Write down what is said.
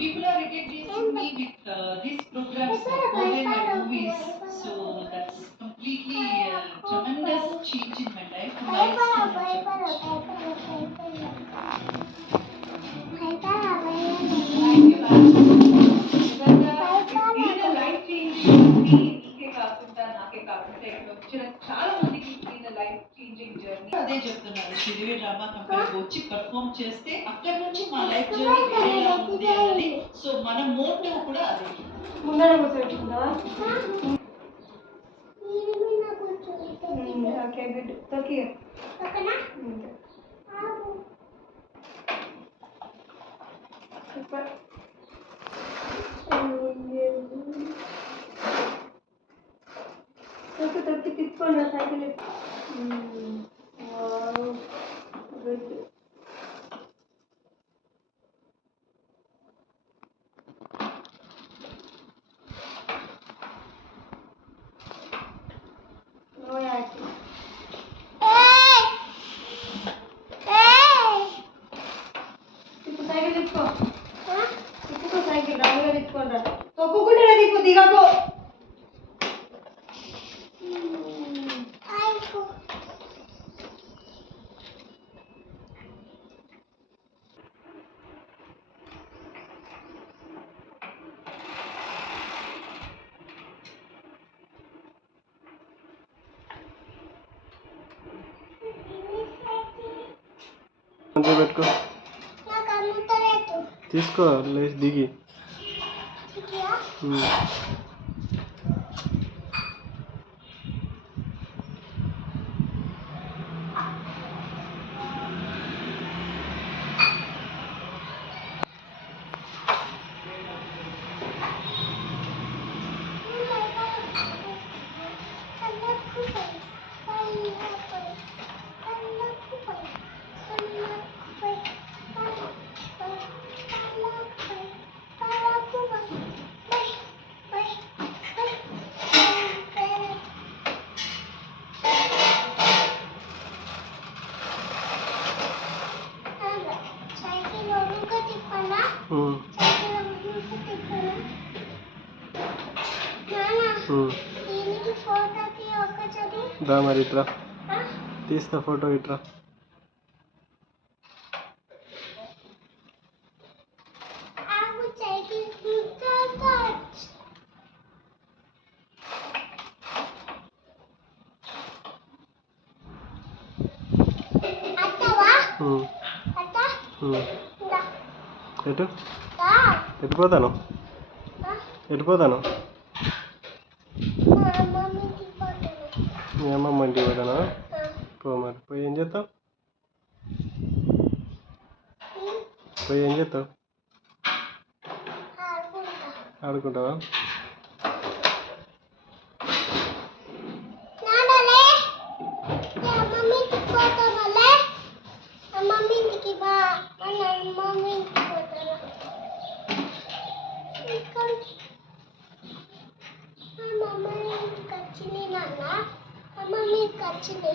people are recognizing me with these programs more than my movies. So that's completely tremendous change in my life. Milestone అని చెప్పొచ్చు. Life changing నీకే కాకుండా నాకే కాకుండా ఇక్కడ వచ్చిన చాలా మందికి లైఫ్ చేంజింగ్ జర్నీ. అదే చెప్తున్నారు, శ్రీదేవి డ్రామా కంపెనీకి వచ్చి పర్ఫామ్ చేస్తే అక్కడ నుంచి మా లైఫ్ జర్నీ వేరేలా ఉంది అన్నది. సో మన మోటివ్ కూడా అదే. ముందర కూర్చోబెట్టుకుంటావా? Okay good. తొక్కి సూపర్. తొక్కి తిప్పుకోండి సైకిల్. గుడ్. సైకిల్ తిప్పుకో, తిప్పుకో సైకిల్ రాముగా తిప్పుకోండి. తొక్కుకుంటే తిప్పు, దిగకో. పెట్టుకో, తీసుకో, లేచి దిగి. దా మరి ఇట్రా, తీస్తా ఫోటో. ఇట్రా. ఎటు ఎటుపోతాను? ఎటుపోతాను? మీ అమ్మమ్మ ఇంటికి పోతానా? పో మరి. పోయి ఏం చేస్తావు? పోయి ఏం చేస్తావు? ఆడుకుంటావా? మమ్మీ వచ్చింది.